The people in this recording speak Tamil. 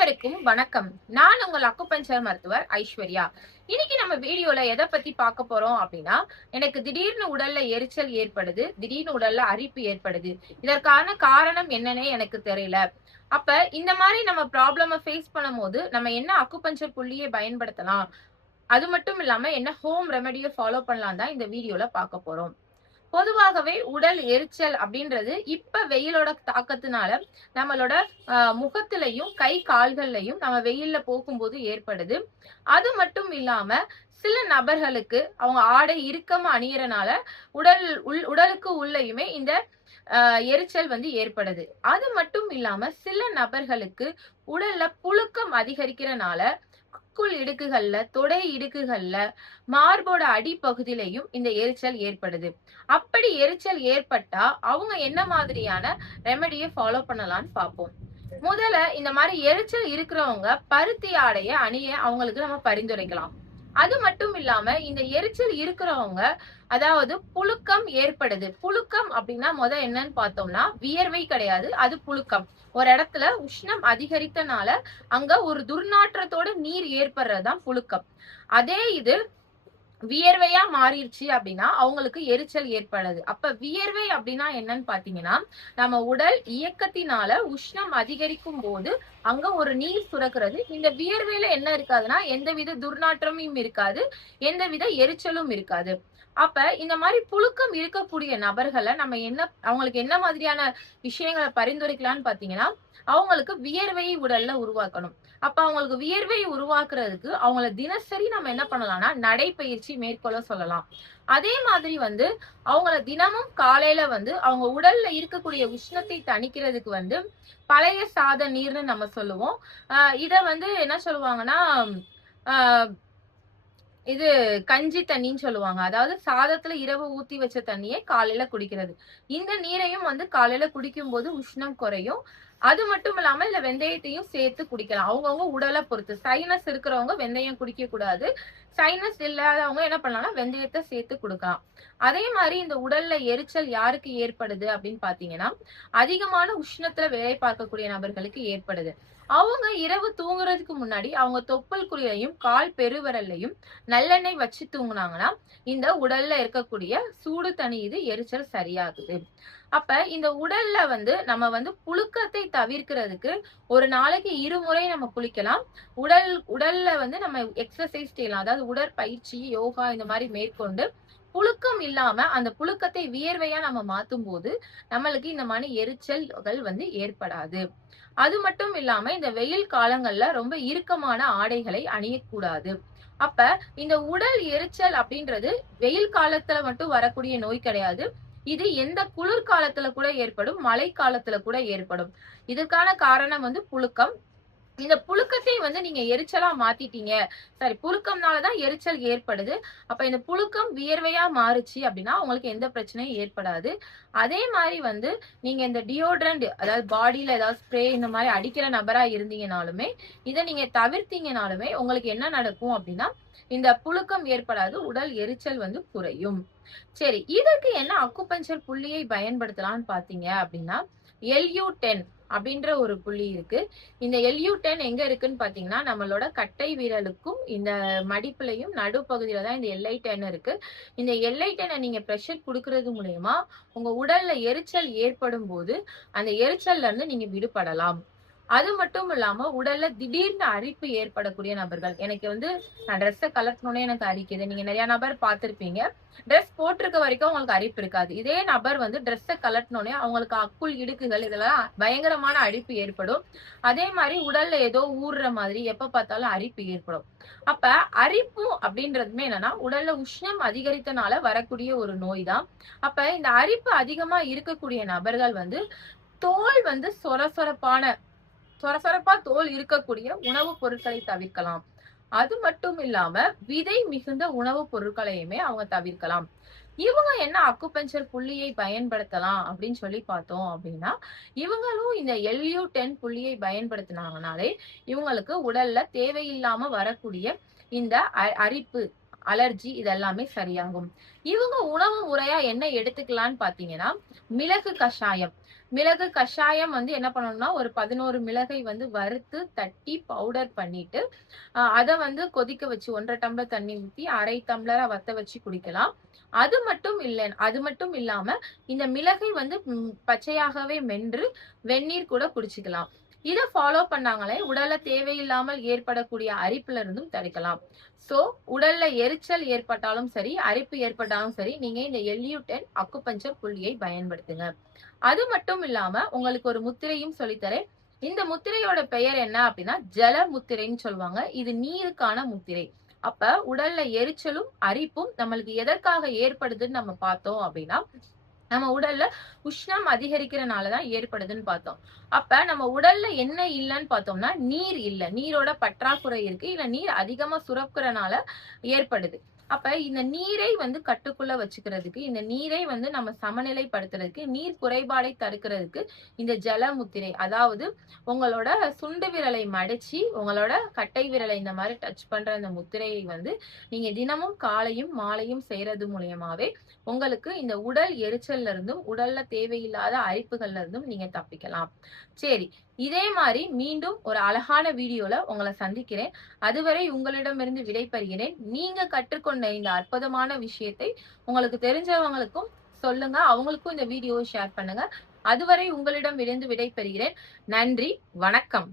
அனைவருக்கும் வணக்கம். நான் உங்கள் அக்குபஞ்சர் மருத்துவர் ஐஸ்வர்யா. இன்னைக்கு நம்ம வீடியோல எதை பத்தி பார்க்க போறோம் அப்படின்னா, எனக்கு திடீர்னு உடல்ல எரிச்சல் ஏற்படுது, திடீர்னு உடல்ல அரிப்பு ஏற்படுது. இதற்கான காரணம் என்னன்னே எனக்கு தெரியல. அப்ப இந்த மாதிரி நம்ம ப்ராப்ளம ஃபேஸ் பண்ணும்போது நம்ம என்ன அக்குபஞ்சர் புள்ளியை பயன்படுத்தலாம், அது மட்டும் இல்லாம என்ன ஹோம் ரெமெடியை ஃபாலோ பண்ணலாம் தான் இந்த வீடியோல பார்க்க போறோம். பொதுவாகவே உடல் எரிச்சல் அப்படின்றது இப்ப வெயிலோட தாக்கத்தினால நம்மளோட முகத்திலையும் கை கால்கள்லையும் நம்ம வெயில்ல போகும்போது ஏற்படுது. அது மட்டும் இல்லாம சில நபர்களுக்கு அவங்க ஆடை இறுக்கமா அணியறனால உடலுக்கு உள்ளயுமே இந்த எரிச்சல் வந்து ஏற்படுது. அது மட்டும் இல்லாம சில நபர்களுக்கு உடல்ல புழுக்கம் அதிகரிக்கிறனால இடுக்குகள்ல, தொடை இடுக்குகள்ல, மார்போட அடிப்பகுதியிலையும் இந்த எரிச்சல் ஏற்படுது. அப்படி எரிச்சல் ஏற்பட்டா அவங்க என்ன மாதிரியான ரெமெடியை ஃபாலோ பண்ணலாம்னு பார்ப்போம். முதல்ல இந்த மாதிரி எரிச்சல் இருக்கிறவங்க பருத்தி ஆடைய அணிய அவங்களுக்கு நம்ம பரிந்துரைக்கலாம். அது மட்டும் இல்லாம இந்த எரிச்சல் இருக்கிறவங்க, அதாவது புழுக்கம் ஏற்படுது. புழுக்கம் அப்படின்னா என்னன்னு பார்த்தோம்னா வியர்வை கிடையாது, அது புழுக்கம். ஒரு இடத்துல உஷ்ணம் அதிகரித்தனால அங்க ஒரு துர்நாற்றத்தோட நீர் ஏற்படுறதுதான் புழுக்கம். அதே இது வியர்வையா மாறிடுச்சு அப்படின்னா அவங்களுக்கு எரிச்சல் ஏற்படுது. அப்ப வியர்வை அப்படின்னா என்னன்னு பாத்தீங்கன்னா, நம்ம உடல் இயக்கத்தினால உஷ்ணம் அதிகரிக்கும் போது அங்க ஒரு நீர் சுரக்கிறது. இந்த வியர்வையில என்ன இருக்காதுன்னா எந்தவித துர்நாற்றமும் இருக்காது, எந்தவித எரிச்சலும் இருக்காது. அப்ப இந்த மாதிரி புழுக்கம் இருக்கக்கூடிய நபர்களை நம்ம அவங்களுக்கு என்ன மாதிரியான விஷயங்களை பரிந்துரைக்கலாம்னு பாத்தீங்கன்னா, அவங்களுக்கு வியர்வையை உடல்ல உருவாக்கணும். அப்ப அவங்களுக்கு வியர்வை உருவாக்குறதுக்கு அவங்கள தினசரி நம்ம என்ன பண்ணலாம்னா நடைப்பயிற்சி மேற்கொள்ள சொல்லலாம். அதே மாதிரி அவங்கள தினமும் காலையில அவங்க உடல்ல இருக்கக்கூடிய உஷ்ணத்தை தணிக்கிறதுக்கு பழைய சாத நீர்னு நம்ம சொல்லுவோம். இத என்ன சொல்லுவாங்கன்னா இது கஞ்சி தண்ணின்னு சொல்லுவாங்க. அதாவது சாதத்துல இரவு ஊத்தி வச்ச தண்ணியை காலையில குடிக்கிறது. இந்த நீரையும் காலையில குடிக்கும் போது உஷ்ணம் குறையும். அது மட்டும் இல்லாம இல்ல வெந்தயத்தையும் சேர்த்து குடிக்கலாம். அவங்கவுங்க உடலை பொறுத்து. சைனஸ் இருக்கிறவங்க வெந்தயம் குடிக்க கூடாது. சைனஸ் இல்லாதவங்க என்ன பண்ணலாம்னா வெந்தயத்தை சேர்த்து கொடுக்கலாம். அதே மாதிரி இந்த உடல்ல எரிச்சல் யாருக்கு ஏற்படுது அப்படின்னு பாத்தீங்கன்னா, அதிகமான உஷ்ணத்துல வேலை பார்க்கக்கூடிய நபர்களுக்கு ஏற்படுது. அவங்க இரவு தூங்குறதுக்கு முன்னாடி அவங்க தொப்புள் குழியையும் கால் பெருவிரல்லையும் நல்லெண்ணெய் வச்சு தூங்குனாங்கன்னா இந்த உடல்ல இருக்கக்கூடிய சூடு தணியுது, எரிச்சல் சரியாகுது. அப்ப இந்த உடல்ல நம்ம புழுக்கத்தை தவிர்க்கிறதுக்கு ஒரு நாளைக்கு 2 முறை நம்ம குளிக்கலாம். உடல்ல நம்ம எக்ஸசைஸ் செய்யலாம். அதாவது உடற்பயிற்சி, யோகா இந்த மாதிரி மேற்கொண்டு புழுக்கம் இல்லாம அந்த புழுக்கத்தை வியர்வையா நம்ம மாத்தும் போது நம்மளுக்கு இந்த மாதிரி எரிச்சல்கள் ஏற்படாது. அது மட்டும் இல்லாம இந்த வெயில் காலங்கள்ல ரொம்ப இறுக்கமான ஆடைகளை அணியக்கூடாது. அப்ப இந்த உடல் எரிச்சல் அப்படின்றது வெயில் காலத்துல மட்டும் வரக்கூடிய நோய் கிடையாது. இது எந்த குளிர் காலத்துல கூட ஏற்படும், மழை காலத்துல கூட ஏற்படும். இதுக்கான காரணம் புழுக்கம். இந்த புழுக்கத்தை நீங்க எரிச்சலா மாத்திட்டீங்க. சரி, புழுக்கம்னாலதான் எரிச்சல் ஏற்படுது. அப்ப இந்த புழுக்கம் வியர்வையா மாறுச்சு அப்படின்னா உங்களுக்கு எந்த பிரச்சனையும் ஏற்படாது. அதே மாதிரி நீங்க இந்த டியோட்ரண்ட், அதாவது பாடியில ஏதாவது ஸ்ப்ரே இந்த மாதிரி அடிக்கிற நபரா இருந்தீங்கனாலுமே இதை நீங்க தவிர்த்தீங்கனாலுமே உங்களுக்கு என்ன நடக்கும் அப்படின்னா இந்த புழுக்கம் ஏற்படாது, உடல் எரிச்சல் குறையும். சரி, இதற்கு என்ன அக்குபஞ்சர் புள்ளியை பயன்படுத்தலாம்னு பாத்தீங்க அப்படின்னா LU10 அப்படின்ற ஒரு புள்ளி இருக்கு. இந்த LU10 எங்க இருக்குன்னு பாத்தீங்கன்னா நம்மளோட கட்டை விரலுக்கும் இந்த மடிப்புலையும் நடுப்பகுதியில தான் இந்த LI10 இருக்கு. இந்த LI10 நீங்க பிரஷர் கொடுக்கறது மூலயமா உங்க உடல்ல எரிச்சல் ஏற்படும் போது அந்த எரிச்சல்ல இருந்து நீங்க விடுபடலாம். அது மட்டும் இல்லாம உடல்ல திடீர்னு அரிப்பு ஏற்படக்கூடிய நபர்கள், எனக்கு நான் ட்ரெஸ்ஸை கலட்டணும்னே எனக்கு அரிக்குது. நீங்க நிறைய நபர் பார்த்திருப்பீங்க. ட்ரெஸ் போட்டிருக்க வரைக்கும் அவங்களுக்கு அரிப்பு இருக்காது. இதே நபர் ட்ரெஸ்ஸை கலட்டணும்னே அவங்களுக்கு அக்குள் இடுக்குகள் இதெல்லாம் பயங்கரமான அரிப்பு ஏற்படும். அதே மாதிரி உடல்ல ஏதோ ஊறுற மாதிரி எப்ப பார்த்தாலும் அரிப்பு ஏற்படும். அப்ப அரிப்பு அப்படின்றதுமே என்னன்னா உடல்ல உஷ்ணம் அதிகரித்தனால வரக்கூடிய ஒரு நோய் தான். அப்ப இந்த அரிப்பு அதிகமா இருக்கக்கூடிய நபர்கள் தோல் சொரசொரப்பா தோல் இருக்கக்கூடிய உணவுப் பொருட்களை தவிர்க்கலாம். அது மட்டும் இல்லாம விதை மிகுந்த உணவுப் பொருட்களையுமே அவங்க தவிர்க்கலாம். இவங்க என்ன அக்குபஞ்சர் புள்ளியை பயன்படுத்தலாம் அப்படின்னு சொல்லி பார்த்தோம் அப்படின்னா, இவங்களும் இந்த LU10 புள்ளியை பயன்படுத்தினாங்கனாலே இவங்களுக்கு உடல்ல தேவையில்லாம வரக்கூடிய இந்த அரிப்பு, அலர்ஜி இதெல்லாமே சரியாகும். இவங்க உணவு முறையா என்ன எடுத்துக்கலாம்னு பாத்தீங்கன்னா மிளகு கஷாயம். மிளகு கஷாயம் வந்து என்ன பண்ணணும்னா ஒரு 11 மிளகை வந்து வறுத்து தட்டி பவுடர் பண்ணிட்டு அத வந்து கொதிக்க வச்சு 1.5 டம்ளர் தண்ணி ஊத்தி 1/2 டம்ளரா வத்த வச்சு குடிக்கலாம். அது மட்டும் இல்லாம இந்த மிளகை வந்து பச்சையாகவே மென்று வெந்நீர் கூட குடிச்சுக்கலாம். இத ஃபாலோ பண்ணாங்களே உடல்ல தேவையில்லாமல் ஏற்படக்கூடிய அரிப்புல இருந்தும் தடுக்கலாம். சோ உடல்ல எரிச்சல் ஏற்பட்டாலும் சரி, அரிப்பு ஏற்பட்டாலும் சரி, நீங்க இந்த எல்யூட்டன் அக்குபஞ்சர் புள்ளியை பயன்படுத்துங்க. அது மட்டும் இல்லாம உங்களுக்கு ஒரு முத்திரையும் சொல்லித்தரேன். இந்த முத்திரையோட பெயர் என்ன அப்படின்னா ஜல முத்திரைன்னு சொல்லுவாங்க. இது நீருக்கான முத்திரை. அப்ப உடல்ல எரிச்சலும் அரிப்பும் நம்மளுக்கு எதற்காக ஏற்படுதுன்னு நம்ம பார்த்தோம் அப்படின்னா நம்ம உடல்ல உஷ்ணம் அதிகரிக்கிறனாலதான் ஏற்படுதுன்னு பார்த்தோம். அப்ப நம்ம உடல்ல என்ன இல்லைன்னு பார்த்தோம்னா நீர் இல்ல, நீரோட பற்றாக்குறை இருக்கு, இல்ல நீர் அதிகமா சுரக்கிறனால ஏற்படுது. அப்ப இந்த நீரை வந்து கட்டுக்குள்ள வச்சுக்கிறதுக்கு, இந்த நீரை வந்து நம்ம சமநிலைப்படுத்துறதுக்கு, நீர் குறைபாடை தடுக்கிறதுக்கு இந்த ஜல முத்திரை, அதாவது உங்களோட சுண்டு விரலை மடிச்சு உங்களோட கட்டை விரலை இந்த மாதிரி டச் பண்ற அந்த முத்திரையை வந்து நீங்க தினமும் காலையும் மாலையும் செய்யறது மூலியமாவே உங்களுக்கு இந்த உடல் எரிச்சல்ல இருந்தும் உடல்ல தேவையில்லாத அரிப்புகள்ல இருந்தும் நீங்க தப்பிக்கலாம். சரி, இதே மாதிரி மீண்டும் ஒரு அழகான வீடியோல உங்களை சந்திக்கிறேன். அதுவரை உங்களிடமிருந்து விடைபெறுகிறேன். நீங்க கற்றுக்கொண்ட இந்த அற்புதமான விஷயத்தை உங்களுக்கு தெரிஞ்சவங்களுக்கும் சொல்லுங்க, அவங்களுக்கும் இந்த வீடியோவை ஷேர் பண்ணுங்க. அதுவரை உங்களிடம் இருந்து விடைபெறுகிறேன். நன்றி, வணக்கம்.